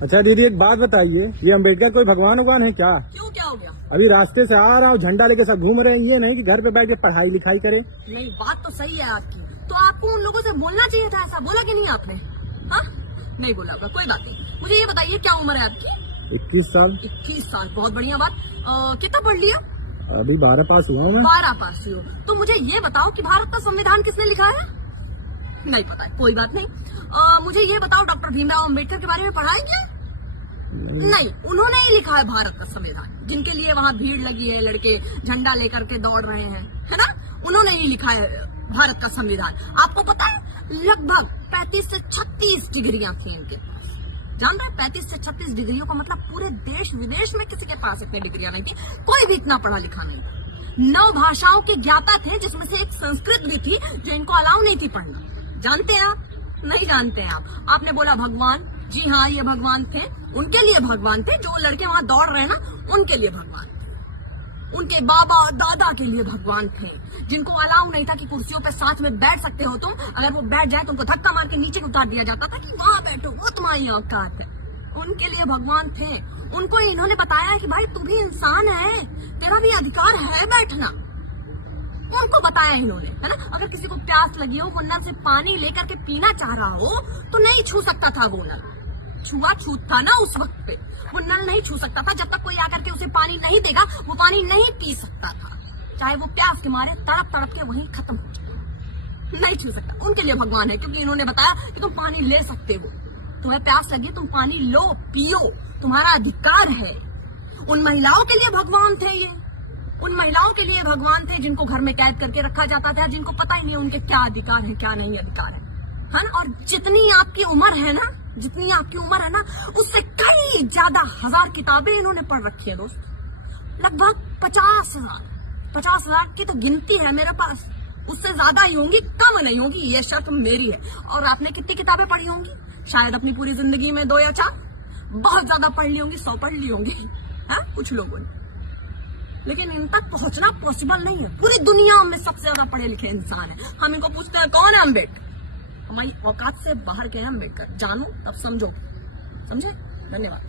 अच्छा दीदी एक बात बताइए, ये अम्बेडकर कोई भगवान भगवान है क्या? क्यों, क्या हो गया? अभी रास्ते से आ रहा हूँ, झंडा लेके सब घूम रहे हैं, ये नहीं कि घर पे बैठ के पढ़ाई लिखाई करे। नहीं, बात तो सही है आपकी। तो आपको उन लोगों से बोलना चाहिए था, ऐसा बोला कि नहीं आपने? हाँ, नहीं बोला होगा, कोई बात नहीं। मुझे ये बताइए क्या उम्र है आपकी? 21 साल। 21 साल, बहुत बढ़िया बात। कितना पढ़ लिया? अभी 12 पास हुआ हूँ मैं। 12 पास हुए हो? तो मुझे ये बताओ कि भारत का संविधान किसने लिखा है? नहीं पता है, कोई बात नहीं। मुझे ये बताओ, डॉक्टर भीमराव अम्बेडकर के बारे में पढ़ा है क्या? नहीं, उन्होंने ही लिखा है भारत का संविधान, जिनके लिए वहाँ भीड़ लगी है, लड़के झंडा लेकर के दौड़ रहे हैं, है ना? उन्होंने ही लिखा है भारत का संविधान। आपको पता है, लगभग 35 से 36 डिग्रियां थी इनके पास। जान रहे, 35 से 36 डिग्रियों का मतलब पूरे देश विदेश में किसी के पास इतनी डिग्रियां नहीं थी, कोई भी इतना पढ़ा लिखा नहीं था। 9 भाषाओं के ज्ञाता थे, जिसमें से एक संस्कृत भी थी जो इनको अलाउ नहीं थी पढ़ना। जानते हैं आप? नहीं जानते हैं आप? आपने बोला भगवान, जी हाँ, ये भगवान थे, उनके लिए भगवान थे। जो लड़के वहां दौड़ रहे हैं ना, उनके लिए भगवान थे। उनके बाबा दादा के लिए भगवान थे, जिनको अलाउ नहीं था कि कुर्सियों पे साथ में बैठ सकते हो तुम। अगर वो बैठ जाए तो उनको धक्का मार के नीचे उतार दिया जाता था कि वहां बैठो, वो तुम्हारी औकात है। उनके लिए भगवान थे। उनको इन्होंने बताया कि भाई तू भी इंसान है, तेरा भी अधिकार है बैठना। उनको बताया इन्होंने, है ना? अगर किसी को प्यास लगी हो, वो नल से पानी लेकर के पीना चाह रहा हो, तो नहीं छू सकता था वो नल। छूत था ना उस वक्त पे, वो नल नहीं छू सकता था। जब तक कोई आकर के उसे पानी नहीं देगा, वो पानी नहीं पी सकता था, चाहे वो प्यास के मारे तड़प तड़प के वहीं खत्म हो जाए। नहीं छू सकता। उनके लिए भगवान है, क्योंकि इन्होंने बताया कि तुम पानी ले सकते हो, तुम्हें प्यास लगी, तुम पानी लो, पियो, तुम्हारा अधिकार है। उन महिलाओं के लिए भगवान थे ये। उन महिलाओं के लिए भगवान थे जिनको घर में कैद करके रखा जाता था, जिनको पता ही नहीं उनके क्या अधिकार है, क्या नहीं अधिकार है ना? और जितनी आपकी उम्र है ना, जितनी आपकी उम्र है ना, उससे कई ज्यादा 1000 किताबें इन्होंने पढ़ रखी है दोस्त। लगभग 50,000 की तो गिनती है मेरे पास। उससे ज्यादा ही होंगी, कम नहीं होगी, ये शर्त मेरी है। और आपने कितनी किताबें पढ़ी होंगी? शायद अपनी पूरी जिंदगी में 2 या 4। बहुत ज्यादा पढ़ ली होंगी, 100 पढ़ ली होंगी, है कुछ लोगों ने। लेकिन इन तक पहुंचना पॉसिबल नहीं है। पूरी दुनिया में सबसे ज्यादा पढ़े लिखे इंसान है। हम इनको पूछते हैं कौन है अम्बेडकर? हमारी औकात से बाहर के हैं अम्बेडकर। जानो तब समझो। समझे? धन्यवाद।